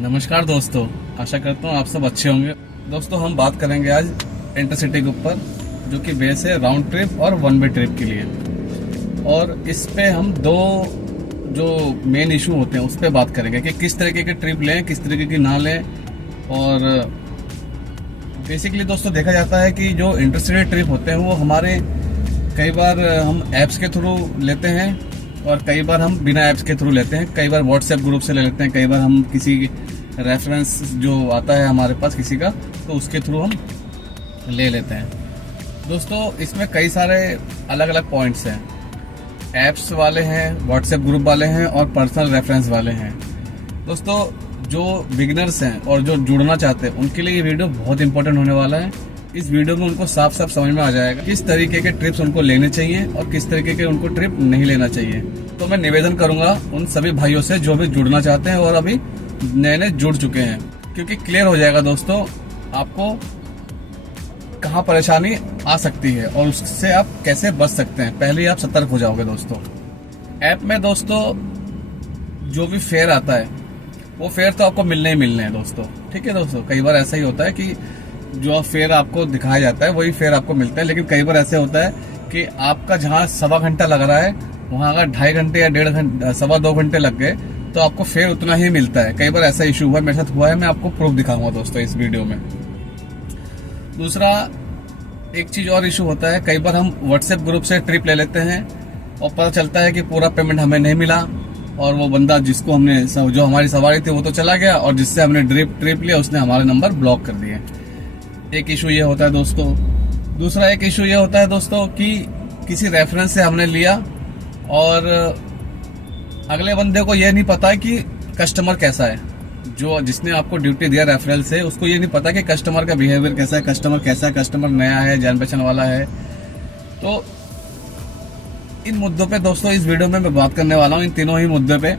नमस्कार दोस्तों, आशा करता हूँ आप सब अच्छे होंगे। दोस्तों हम बात करेंगे आज इंटरसिटी के ऊपर, जो कि बेस है राउंड ट्रिप और वन वे ट्रिप के लिए। और इस पे हम दो जो मेन इशू होते हैं उस पे बात करेंगे कि किस तरीके की ट्रिप लें, किस तरीके की ना लें। और बेसिकली दोस्तों देखा जाता है कि जो इंटरसिटी ट्रिप होते हैं वो हमारे कई बार हम ऐप्स के थ्रू लेते हैं और कई बार हम बिना ऐप्स के थ्रू लेते हैं। कई बार व्हाट्सएप ग्रुप से ले लेते हैं, कई बार हम किसी रेफरेंस जो आता है हमारे पास किसी का, तो उसके थ्रू हम ले लेते हैं। दोस्तों इसमें कई सारे अलग अलग पॉइंट्स हैं। ऐप्स वाले हैं, व्हाट्सएप ग्रुप वाले हैं और पर्सनल रेफरेंस वाले हैं। दोस्तों जो बिगिनर्स हैं और जो जुड़ना चाहते हैं उनके लिए ये वीडियो बहुत इंपॉर्टेंट होने वाला है। इस वीडियो में उनको साफ साफ समझ में आ जाएगा किस तरीके के ट्रिप्स उनको लेने चाहिए और किस तरीके के उनको ट्रिप नहीं लेना चाहिए। तो मैं निवेदन करूंगा उन सभी भाइयों से जो भी जुड़ना चाहते हैं और अभी नए नए जुड़ चुके हैं, क्योंकि क्लियर हो जाएगा दोस्तों आपको कहाँ परेशानी आ सकती है और उससे आप कैसे बच सकते हैं। पहले ही आप सतर्क हो जाओगे। दोस्तों ऐप में दोस्तों जो भी फेयर आता है वो फेयर तो आपको मिलने ही मिलने हैं दोस्तों। ठीक है दोस्तों, कई बार ऐसा ही होता है कि जो फेयर आपको दिखाया जाता है वही फेयर आपको मिलता है, लेकिन कई बार ऐसे होता है कि आपका जहाँ 1.25 घंटा लग रहा है वहाँ अगर 2.5 घंटे या 1.5 घंटे 2.25 घंटे लग गए तो आपको फेयर उतना ही मिलता है। कई बार ऐसा इशू हुआ, मेरे साथ हुआ है, मैं आपको प्रूफ दिखाऊंगा दोस्तों इस वीडियो में। दूसरा एक चीज और इशू होता है, कई बार हम व्हाट्सएप ग्रुप से ट्रिप ले लेते हैं और पता चलता है कि पूरा पेमेंट हमें नहीं मिला और वो बंदा जिसको हमने जो हमारी सवारी थी वो तो चला गया और जिससे हमने ट्रिप लिया उसने हमारे नंबर ब्लॉक कर दिए। एक इशू ये होता है दोस्तों। दूसरा एक इशू ये होता है दोस्तों कि किसी रेफरेंस से हमने लिया और अगले बंदे को ये नहीं पता कि कस्टमर कैसा है। जो जिसने आपको ड्यूटी दिया रेफरेंस से उसको ये नहीं पता कि कस्टमर का बिहेवियर कैसा है, कस्टमर नया है, जान पहचान वाला है। तो इन मुद्दों पे दोस्तों इस वीडियो में मैं बात करने वाला हूँ, इन तीनों ही मुद्दों पे।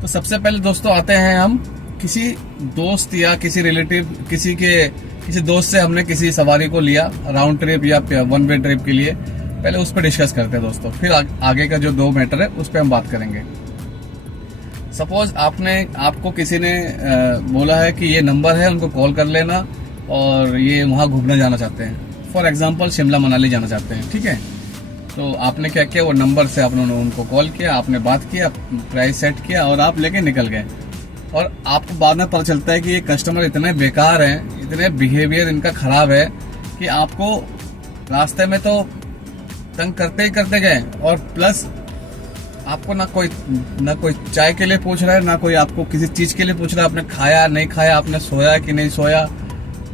तो सबसे पहले दोस्तों आते हैं हम किसी दोस्त या किसी रिलेटिव, किसी दोस्त से हमने किसी सवारी को लिया राउंड ट्रिप या वन वे ट्रिप के लिए। पहले उस पर डिस्कस करते हैं दोस्तों, फिर आगे का जो दो मैटर है उस पर हम बात करेंगे। सपोज आपको किसी ने बोला है कि ये नंबर है, उनको कॉल कर लेना और ये वहाँ घूमने जाना चाहते हैं। फॉर एग्जांपल शिमला मनाली जाना चाहते हैं। ठीक है, तो आपने क्या किया, वो नंबर से आपने उनको कॉल किया, आपने बात किया, प्राइस सेट किया और आप लेके निकल गए। और आपको बाद में पता चलता है कि ये कस्टमर इतने बेकार हैं, इतने बिहेवियर इनका खराब है कि आपको रास्ते में तो तंग करते ही करते गए और प्लस आपको ना कोई चाय के लिए पूछ रहा है, ना कोई आपको किसी चीज के लिए पूछ रहा है, आपने खाया नहीं खाया, आपने सोया कि नहीं सोया।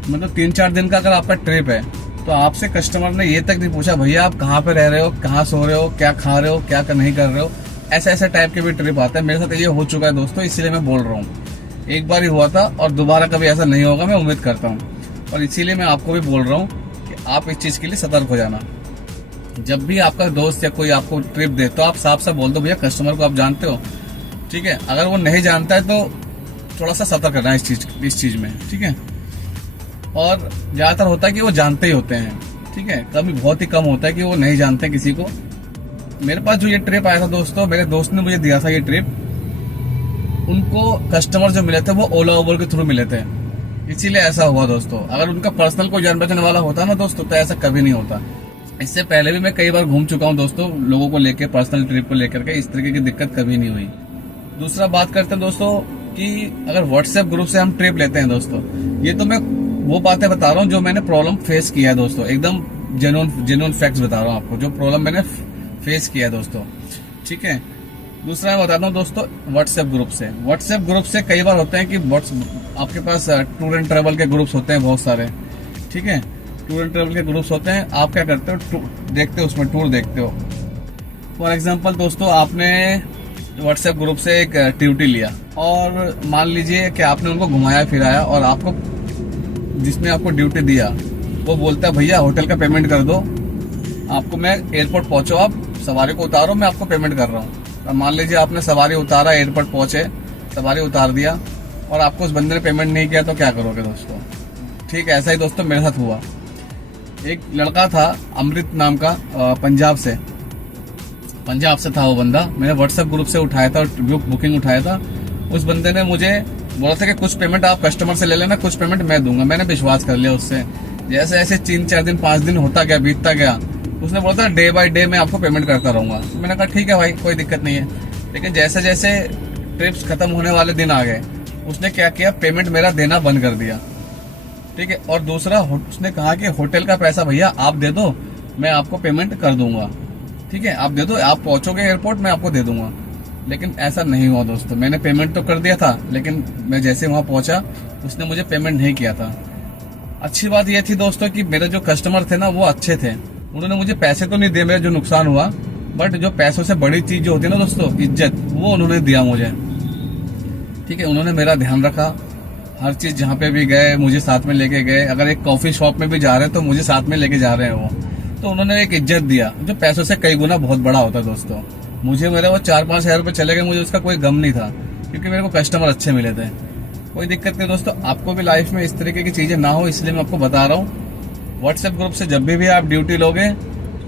मतलब 3-4 दिन का अगर आपका ट्रिप है तो आपसे कस्टमर ने ये तक नहीं पूछा भैया आप कहाँ पे रह रहे हो, कहाँ सो रहे हो, क्या खा रहे हो, क्या नहीं कर रहे हो। ऐसे टाइप के भी ट्रिप आते हैं। मेरे साथ ये हो चुका है दोस्तों, इसीलिए मैं बोल रहा हूँ। एक बार ही हुआ था और दोबारा कभी ऐसा नहीं होगा, मैं उम्मीद करता हूँ। और इसीलिए मैं आपको भी बोल रहा हूँ कि आप इस चीज के लिए सतर्क हो जाना। जब भी आपका दोस्त या कोई आपको ट्रिप दे तो आप साफ साफ बोल दो भैया कस्टमर को आप जानते हो। ठीक है, अगर वो नहीं जानता है तो थोड़ा सा सतर्क रहना इस चीज में। ठीक है, और ज्यादातर होता है कि वो जानते ही होते हैं। ठीक है, कभी बहुत ही कम होता है कि वो नहीं जानते किसी को। मेरे पास जो ये ट्रिप आया था दोस्तों, मेरे दोस्त ने मुझे दिया था ये ट्रिप। उनको कस्टमर जो मिले थे वो ओला उबर के थ्रू मिले थे, इसीलिए ऐसा हुआ दोस्तों। अगर उनका पर्सनल कोई जान पहचान वाला होता ना दोस्तों तो ऐसा कभी नहीं होता। इससे पहले भी मैं कई बार घूम चुका हूँ दोस्तों, लोगों को लेकर, पर्सनल ट्रिप को लेकर के, इस तरीके की दिक्कत कभी नहीं हुई। दूसरा बात करते हैं दोस्तों कि अगर व्हाट्सएप ग्रुप से हम ट्रिप लेते हैं दोस्तों, ये तो मैं वो बातें बता रहा हूँ जो मैंने प्रॉब्लम फेस किया है दोस्तों, एकदम जेन्युइन फैक्ट्स बता रहा हूँ आपको, जो प्रॉब्लम मैंने फेस किया है दोस्तों। ठीक है, दूसरा मैं बताता हूँ दोस्तों व्हाट्सएप ग्रुप से कई बार होते हैं कि आपके पास टूर एंड ट्रेवल के ग्रुप्स होते हैं बहुत सारे। ठीक है, टूर एंड ट्रेवल के ग्रुप्स होते हैं। आप क्या करते हो, देखते हो उसमें टूर देखते हो। फॉर एग्जांपल दोस्तों आपने व्हाट्सएप ग्रुप से एक ड्यूटी लिया और मान लीजिए कि आपने उनको घुमाया फिराया और आपको जिसने आपको ड्यूटी दिया वो बोलता है भैया होटल का पेमेंट कर दो, आपको मैं एयरपोर्ट पहुंचो, आप सवारी को उतारो, मैं आपको पेमेंट कर रहा हूँ। अब मान लीजिए आपने सवारी उतारा, एयरपोर्ट पहुंचे, सवारी उतार दिया और आपको उस बंदे ने पेमेंट नहीं किया तो क्या करोगे दोस्तों। ठीक है, ऐसा ही दोस्तों मेरे साथ हुआ। एक लड़का था अमृत नाम का, पंजाब से था वो बंदा। मैंने व्हाट्सएप ग्रुप से उठाया था, बुकिंग उठाया था। उस बंदे ने मुझे बोला था कि कुछ पेमेंट आप कस्टमर से ले लेना, कुछ पेमेंट मैं दूंगा। मैंने विश्वास कर लिया उससे। जैसे ऐसे 3-4 दिन 5 दिन होता गया, बीतता गया, उसने बोला था डे बाय डे मैं आपको पेमेंट करता रहूंगा। तो मैंने कहा ठीक है भाई, कोई दिक्कत नहीं है। लेकिन जैसे जैसे ट्रिप्स खत्म होने वाले दिन आ गए, उसने क्या किया, पेमेंट मेरा देना बंद कर दिया। ठीक है। और दूसरा, उसने कहा कि होटल का पैसा भैया आप दे दो, मैं आपको पेमेंट कर दूंगा। ठीक है, आप दे दो, आप पहुंचोगे एयरपोर्ट मैं आपको दे दूंगा। लेकिन ऐसा नहीं हुआ दोस्तों। मैंने पेमेंट तो कर दिया था, लेकिन मैं जैसे वहां पहुंचा उसने मुझे पेमेंट नहीं किया था। अच्छी बात यह थी दोस्तों कि मेरे जो कस्टमर थे ना वो अच्छे थे। उन्होंने मुझे पैसे तो नहीं दिए, मेरा जो नुकसान हुआ, बट जो पैसों से बड़ी चीज जो होती है ना दोस्तों, इज्जत, वो उन्होंने दिया मुझे। ठीक है, उन्होंने मेरा ध्यान रखा। हर चीज जहाँ पे भी गए मुझे साथ में लेके गए। अगर एक कॉफी शॉप में भी जा रहे हैं तो मुझे साथ में लेके जा रहे हैं वो। तो उन्होंने एक इज्जत दिया जो पैसों से कई गुना बहुत बड़ा होता है दोस्तों। मुझे मेरे वो 4-5 हज़ार रुपये चले गए, मुझे उसका कोई गम नहीं था, क्योंकि मेरे को कस्टमर अच्छे मिले थे। कोई दिक्कत नहीं दोस्तों। आपको भी लाइफ में इस तरीके की चीजें ना हो, इसलिए मैं आपको बता रहा हूँ। व्हाट्सएप ग्रुप से जब भी आप ड्यूटी लोगे,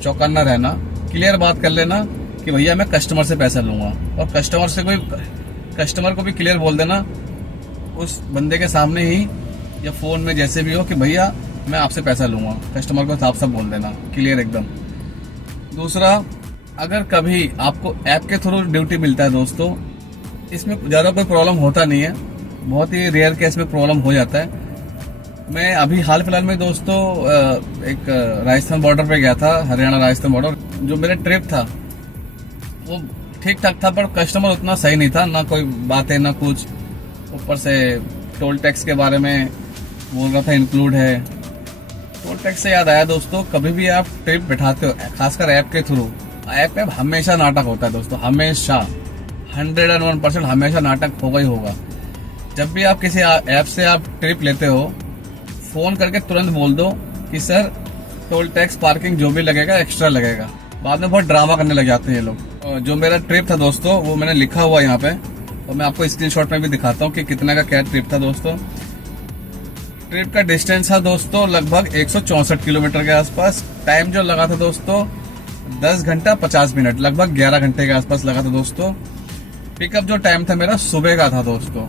चौकन्ना रहना, क्लियर बात कर लेना कि भैया मैं कस्टमर से पैसा लूंगा। और कस्टमर को भी क्लियर बोल देना उस बंदे के सामने ही या फोन में, जैसे भी हो, कि भैया मैं आपसे पैसा लूंगा। कस्टमर को साफ साफ बोल देना, क्लियर एकदम। दूसरा, अगर कभी आपको ऐप के थ्रू ड्यूटी मिलता है दोस्तों, इसमें ज्यादा कोई प्रॉब्लम होता नहीं है। बहुत ही रेयर केस में प्रॉब्लम हो जाता है। मैं अभी हाल फिलहाल में दोस्तों एक राजस्थान बॉर्डर पे गया था, हरियाणा राजस्थान बॉर्डर। जो मेरा ट्रिप था वो ठीक ठाक था, पर कस्टमर उतना सही नहीं था, ना कोई बातें ना कुछ। ऊपर से टोल टैक्स के बारे में बोल रहा था इंक्लूड है। टोल टैक्स से याद आया दोस्तों, कभी भी आप ट्रिप बैठाते हो, खासकर ऐप के थ्रू, ऐप में हमेशा नाटक होता है दोस्तों, हमेशा 101% हमेशा नाटक होगा ही होगा। जब भी आप किसी ऐप से आप ट्रिप लेते हो, फोन करके तुरंत बोल दो कि सर टोल टैक्स पार्किंग जो भी लगेगा एक्स्ट्रा लगेगा। बाद में बहुत ड्रामा करने लग जाते हैं ये लोग। जो मेरा ट्रिप था दोस्तों वो मैंने लिखा हुआ यहाँ पे, और मैं आपको स्क्रीनशॉट में भी दिखाता हूँ कि कितना का क्या ट्रिप था दोस्तों। ट्रिप का डिस्टेंस था दोस्तों लगभग 164 किलोमीटर के आसपास। टाइम जो लगा था दोस्तों 10 घंटा 50 मिनट, लगभग 11 घंटे के आसपास लगा था दोस्तों। पिकअप जो टाइम था मेरा सुबह का था दोस्तों,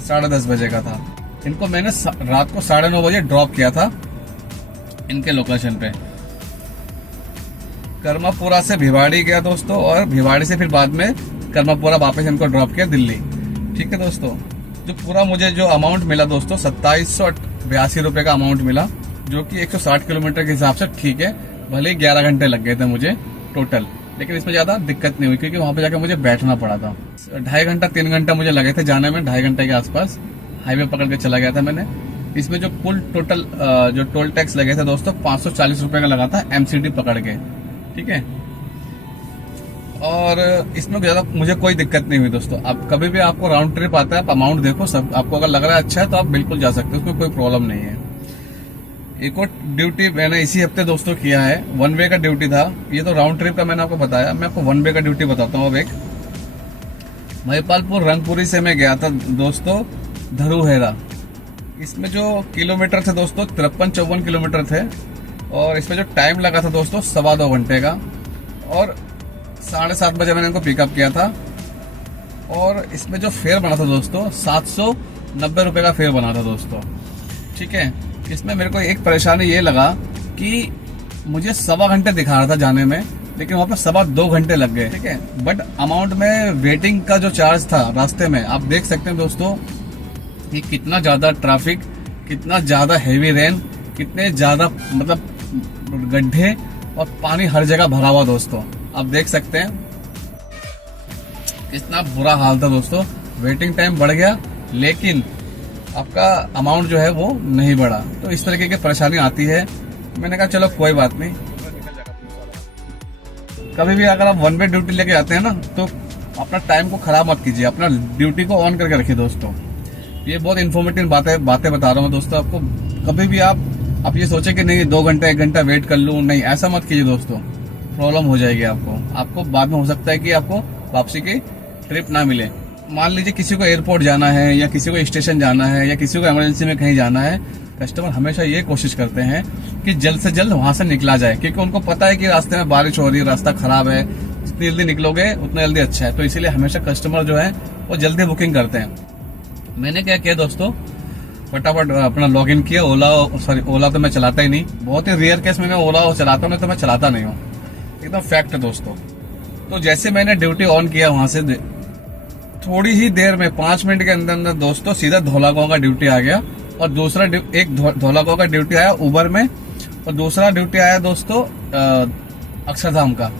10:30 बजे का था। इनको मैंने रात को 9:30 बजे ड्रॉप किया था इनके लोकेशन पे। कर्मापुरा से भिवाड़ी गया दोस्तों, और भिवाड़ी से फिर बाद में कर्मापुरा वापस इनको ड्रॉप किया दिल्ली। ठीक है दोस्तों, जो पूरा मुझे जो अमाउंट मिला दोस्तों 2782 रुपए का अमाउंट मिला, जो कि 160 किलोमीटर के हिसाब से ठीक है। भले ही 11 घंटे लग गए थे मुझे टोटल, लेकिन इसमें ज्यादा दिक्कत नहीं हुई, क्योंकि वहां पे जाकर मुझे बैठना पड़ा था। 2.5 घंटा 3 घंटा मुझे लगे थे जाने में, 2.5 घंटे के आसपास हाईवे पकड़ के चला गया था मैंने। इसमें जो कुल टोटल जो टोल टैक्स लगे थे दोस्तों 540 रुपए का लगा था, एमसीडी पकड़ के। ठीक है, और इसमें ज्यादा मुझे कोई दिक्कत नहीं हुई दोस्तों। अब कभी भी आपको राउंड ट्रिप आता है, आप अमाउंट देखो, सब आपको अगर लग रहा है अच्छा है तो आप बिल्कुल जा सकते हो, उसमें कोई प्रॉब्लम नहीं है। एक और ड्यूटी मैंने इसी हफ्ते दोस्तों किया है, 1 वे का ड्यूटी था। ये तो राउंड ट्रिप का मैंने आपको बताया, मैं आपको 1 वे का ड्यूटी बताता हूँ। अब एक महिपालपुर रंगपुरी से मैं गया था दोस्तों धरुहेरा। इसमें जो किलोमीटर थे दोस्तों 53-54 किलोमीटर थे, और इसमें जो टाइम लगा था दोस्तों 2.25 घंटे का, और 7:30 बजे मैंने इनको पिकअप किया था। और इसमें जो फेयर बना था दोस्तों 790 रुपए का फेयर बना था दोस्तों। ठीक है, इसमें मेरे को एक परेशानी ये लगा कि मुझे 1.25 घंटे दिखा रहा था जाने में, लेकिन वहां पर 2.25 घंटे लग गए। ठीक है, बट अमाउंट में वेटिंग का जो चार्ज था रास्ते में, आप देख सकते हैं दोस्तों कि कितना ज्यादा ट्रैफिक, कितना ज्यादा हेवी रेन, कितने ज्यादा मतलब गड्ढे और पानी हर जगह भरा हुआ दोस्तों। आप देख सकते हैं कितना बुरा हाल था दोस्तों। वेटिंग टाइम बढ़ गया, लेकिन आपका अमाउंट जो है वो नहीं बढ़ा। तो इस तरीके की परेशानी आती है। मैंने कहा चलो कोई बात नहीं। कभी भी अगर आप 1 वे ड्यूटी लेके आते हैं ना, तो अपना टाइम को खराब मत कीजिए, अपना ड्यूटी को ऑन करके रखिए दोस्तों। ये बहुत इन्फॉर्मेटिव बातें बता रहा हूँ दोस्तों आपको। कभी भी आप ये सोचे कि नहीं 2 घंटा 1 घंटा वेट कर लूं, नहीं, ऐसा मत कीजिए दोस्तों। प्रॉब्लम हो जाएगी आपको बाद में हो सकता है कि आपको वापसी की ट्रिप ना मिले। मान लीजिए किसी को एयरपोर्ट जाना है, या किसी को स्टेशन जाना है, या किसी को इमरजेंसी में कहीं जाना है, कस्टमर हमेशा ये कोशिश करते हैं कि जल्द से जल्द वहां से निकला जाए, क्योंकि उनको पता है कि रास्ते में बारिश हो रही है, रास्ता खराब है, जितनी जल्दी निकलोगे उतना जल्दी अच्छा है। तो इसीलिए हमेशा कस्टमर जो है वो जल्दी बुकिंग करते हैं। मैंने क्या किया दोस्तों, फटाफट अपना लॉगिन किया। ओला तो मैं चलाता ही नहीं, बहुत ही रेयर केस में मैं ओला चलाता हूँ, नहीं तो मैं चलाता नहीं हूँ, एकदम फैक्ट है दोस्तों। तो जैसे मैंने ड्यूटी ऑन किया वहां से थोड़ी ही देर में 5 मिनट के अंदर अंदर दोस्तों सीधा धौलागांव का ड्यूटी आ गया, और दूसरा एक धौलागांव का ड्यूटी आया उबर में, और दूसरा ड्यूटी आया दोस्तों अक्षरधाम का।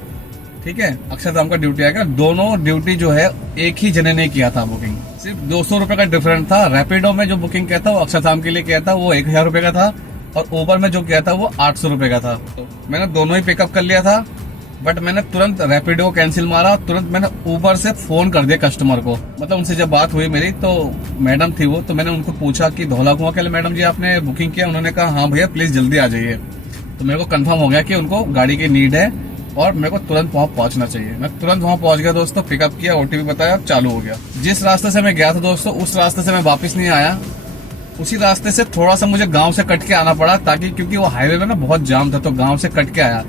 ठीक है, अक्षरधाम का ड्यूटी आएगा। दोनों ड्यूटी जो है एक ही जने ने किया था बुकिंग, सिर्फ 200 रुपए का डिफरेंस था। रैपिडो में जो बुकिंग किया था वो अक्षरधाम के लिए किया था, वो 1000 रुपए का था, और उबर में जो किया था वो 800 रुपए का था। तो मैंने दोनों ही पिकअप कर लिया था, बट मैंने तुरंत रैपिडो कैंसिल मारा, तुरंत मैंने उबर से फोन कर दिया कस्टमर को। मतलब उनसे जब बात हुई मेरी, तो मैडम थी वो, तो मैंने उनको पूछा कि धौलाकुआं के लिए मैडम जी आपने बुकिंग किया? उन्होंने कहा हाँ भैया प्लीज जल्दी आ जाइए। तो मेरे को कंफर्म हो गया कि उनको गाड़ी की नीड है और मेरे को तुरंत वहां पहुंचना चाहिए। मैं तुरंत वहां पहुंच गया दोस्तों, पिकअप किया, ओटीपी बताया, चालू हो गया। जिस रास्ते से मैं गया था दोस्तों, उस रास्ते से मैं वापस नहीं आया, उसी रास्ते से थोड़ा सा मुझे गांव से कट के आना पड़ा, ताकि क्योंकि वो हाईवे में ना बहुत जाम था, तो गांव से कट के आया।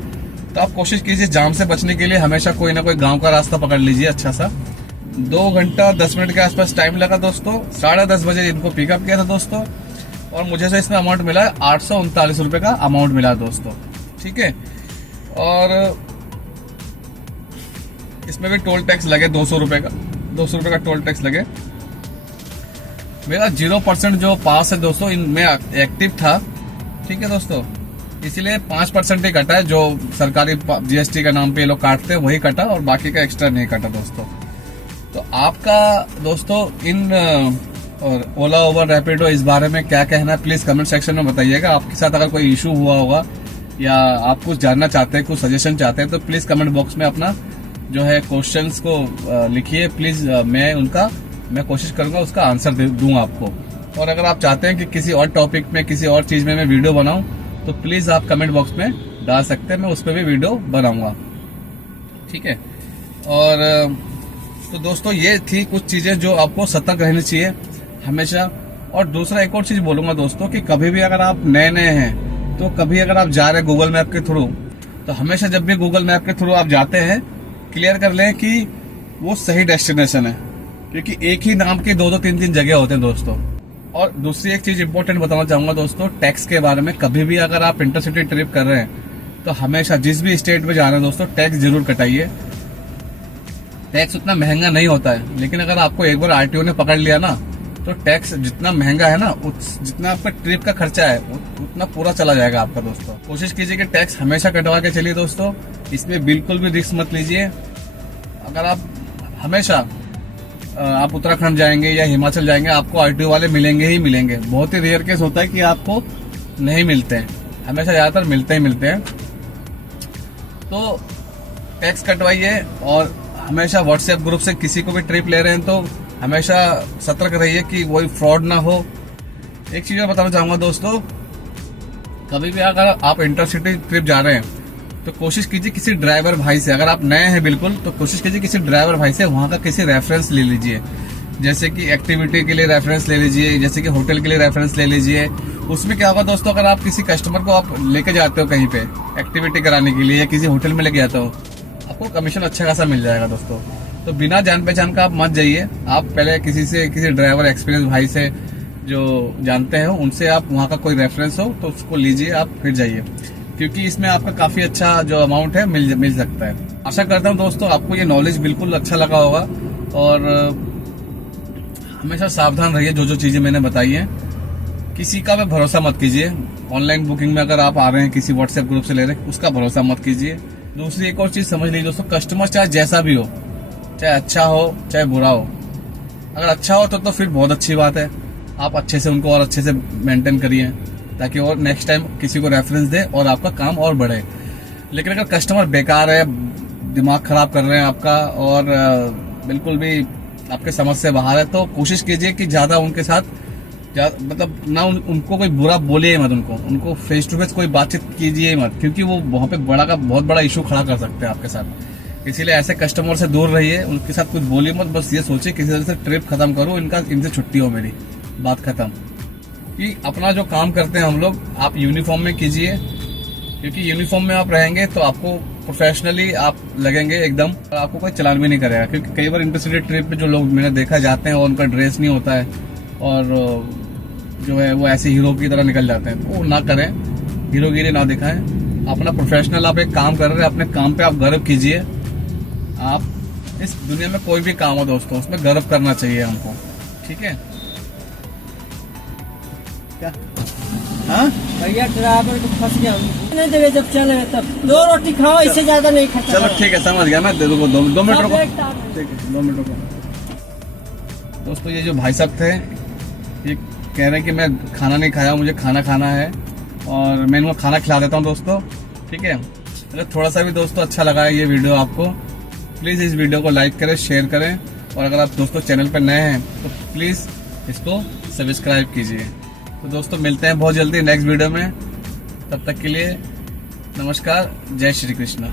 तो आप कोशिश कीजिए जाम से बचने के लिए हमेशा कोई ना कोई गांव का रास्ता पकड़ लीजिए अच्छा सा। 2 घंटा 10 मिनट के आसपास टाइम लगा दोस्तों। 10:30 बजे इनको पिकअप किया था दोस्तों, और मुझे से इसमें अमाउंट मिला है 839 रुपए का अमाउंट मिला दोस्तों। ठीक है, और इसमें भी टोल टैक्स लगे 200 रुपए का टोल टैक्स लगे। मेरा 0% जो पास है दोस्तों इनमें एक्टिव था। ठीक है दोस्तों, इसीलिए 5% ही कटा है, जो सरकारी जीएसटी का नाम पे ये लोग काटते हैं वही कटा, और बाकी का एक्स्ट्रा नहीं कटा दोस्तों। तो आपका दोस्तों इन ओला उबर रैपिडो इस बारे में क्या कहना है प्लीज कमेंट सेक्शन में बताइएगा। आपके साथ अगर कोई इशू हुआ होगा या आप कुछ जानना चाहते हैं, कुछ सजेशन चाहते हैं, तो प्लीज कमेंट बॉक्स में अपना जो है क्वेश्चंस को लिखिए प्लीज। मैं कोशिश करूंगा उसका आंसर दूंगा आपको। और अगर आप चाहते हैं कि किसी और टॉपिक में, किसी और चीज में मैं वीडियो बनाऊं, तो प्लीज आप कमेंट बॉक्स में डाल सकते हैं, मैं उस पर भी वीडियो बनाऊंगा। ठीक है, और तो दोस्तों ये थी कुछ चीजें जो आपको सतर्क रहनी चाहिए हमेशा। और दूसरा एक और चीज बोलूंगा दोस्तों कि कभी भी अगर आप नए हैं, तो कभी अगर आप जा रहे हैं गूगल मैप के थ्रू, तो हमेशा जब भी गूगल मैप के थ्रू आप जाते हैं, क्लियर कर लें कि वो सही डेस्टिनेशन है, क्योंकि एक ही नाम के 2-2, 3-3 जगह होते हैं दोस्तों। और दूसरी एक चीज इंपॉर्टेंट बताना चाहूंगा दोस्तों, टैक्स के बारे में। कभी भी अगर आप इंटरसिटी ट्रिप कर रहे हैं, तो हमेशा जिस भी स्टेट में जा रहे हैं दोस्तों, टैक्स जरूर कटाइए। टैक्स उतना महंगा नहीं होता है, लेकिन अगर आपको एक बार आरटीओ ने पकड़ लिया ना, तो टैक्स जितना महंगा है ना, जितना आपका ट्रिप का खर्चा है उतना पूरा चला जाएगा आपका दोस्तों। कोशिश कीजिए कि टैक्स हमेशा कटवा के चलिए दोस्तों, इसमें बिल्कुल भी रिस्क मत लीजिए। अगर आप हमेशा आप उत्तराखंड जाएंगे या हिमाचल जाएंगे, आपको आरटीओ वाले मिलेंगे ही मिलेंगे। बहुत ही रेयर केस होता है कि आपको नहीं मिलते हैं, हमेशा ज्यादातर मिलते हैं। तो टैक्स कटवाइए, और हमेशा व्हाट्सएप ग्रुप से किसी को भी ट्रिप ले रहे हैं तो हमेशा सतर्क रहिए कि कोई फ्रॉड ना हो। एक चीज और बताना चाहूंगा दोस्तों, कभी भी अगर आप इंटरसिटी ट्रिप जा रहे हैं, तो कोशिश कीजिए किसी ड्राइवर भाई से, अगर आप नए हैं बिल्कुल, तो कोशिश कीजिए किसी ड्राइवर भाई से वहां का किसी रेफरेंस ले लीजिए। जैसे कि एक्टिविटी के लिए रेफरेंस ले लीजिए, जैसे कि होटल के लिए रेफरेंस ले लीजिए। उसमें क्या होगा दोस्तों, अगर आप किसी कस्टमर को आप लेके जाते हो कहीं पे एक्टिविटी कराने के लिए, या किसी होटल में लेके जाते हो, आपको कमीशन अच्छा खासा मिल जाएगा दोस्तों। तो बिना जान पहचान का आप मत जाइए, आप पहले किसी ड्राइवर एक्सपीरियंस भाई से जो जानते हैं उनसे आप वहाँ का कोई रेफरेंस हो तो उसको लीजिए, आप फिर जाइए, क्योंकि इसमें आपका काफी अच्छा जो अमाउंट है मिल सकता है। आशा करता हूँ दोस्तों आपको ये नॉलेज बिल्कुल अच्छा लगा होगा, और हमेशा सावधान रहिए जो चीजें मैंने बताई हैं। किसी का भी भरोसा मत कीजिए। ऑनलाइन बुकिंग में अगर आप आ रहे हैं, किसी व्हाट्सएप ग्रुप से ले रहे हैं, उसका भरोसा मत कीजिए। दूसरी एक और चीज समझ लीजिए दोस्तों, कस्टमर चाहे जैसा भी हो, चाहे अच्छा हो चाहे बुरा हो, अगर अच्छा हो तो फिर बहुत अच्छी बात है, आप अच्छे से उनको और अच्छे से मेंटेन करिए, ताकि और नेक्स्ट टाइम किसी को रेफरेंस दे और आपका काम और बढ़े। लेकिन अगर कस्टमर बेकार है, दिमाग खराब कर रहे हैं आपका, और बिल्कुल भी आपके समझ से बाहर है, तो कोशिश कीजिए कि ज्यादा उनके साथ मतलब ना उनको कोई बुरा बोलिए मत, उनको फेस टू फेस कोई बातचीत कीजिए मत, क्योंकि वो वहां पे बहुत बड़ा इशू खड़ा कर सकते हैं आपके साथ। इसीलिए ऐसे कस्टमर से दूर रहिए, उनके साथ कुछ बोलिए मत। बस ये सोचिए किसी तरह से ट्रिप खत्म करो, इनसे छुट्टी हो, मेरी बात खत्म। कि अपना जो काम करते हैं हम लोग, आप यूनिफॉर्म में कीजिए, क्योंकि यूनिफॉर्म में आप रहेंगे तो आपको प्रोफेशनली आप लगेंगे एकदम, आपको कोई चलान भी नहीं करेगा। क्योंकि कई बार इंटरसिटी ट्रिप पे जो लोग मैंने देखा जाते हैं और उनका ड्रेस नहीं होता है, और जो है वो ऐसे हीरो की तरह निकल जाते हैं। वो ना करें, हीरोगिरी ना दिखाएं। अपना प्रोफेशनल आप एक काम कर रहे हैं, अपने काम पे आप गर्व कीजिए। आप इस दुनिया में कोई भी काम हो दोस्तों, उसमें गर्व करना चाहिए हमको, ठीक है? क्या हाँ भैया ड्राइवर को फंस गया नहीं देवे, जब चले तब 2 रोटी खाओ, इससे ज्यादा नहीं खर्चा। चलो ठीक है, समझ गया मैं। दे दूंगा 2 मिनट रुको। ठीक ठीक है, 2 मिनट रुको। दोस्तों ये जो भाई साहब थे, ये कह रहे हैं कि मैं खाना नहीं खाया, मुझे खाना खाना है और मैं इनको खाना खिला देता हूँ दोस्तों, ठीक है? अगर थोड़ा सा भी दोस्तों अच्छा लगा है ये वीडियो आपको, प्लीज़ इस वीडियो को लाइक करें, शेयर करें, और अगर आप दोस्तों चैनल पर नए हैं तो प्लीज़ इसको सब्सक्राइब कीजिए। तो दोस्तों मिलते हैं बहुत जल्दी नेक्स्ट वीडियो में। तब तक के लिए नमस्कार, जय श्री कृष्ण।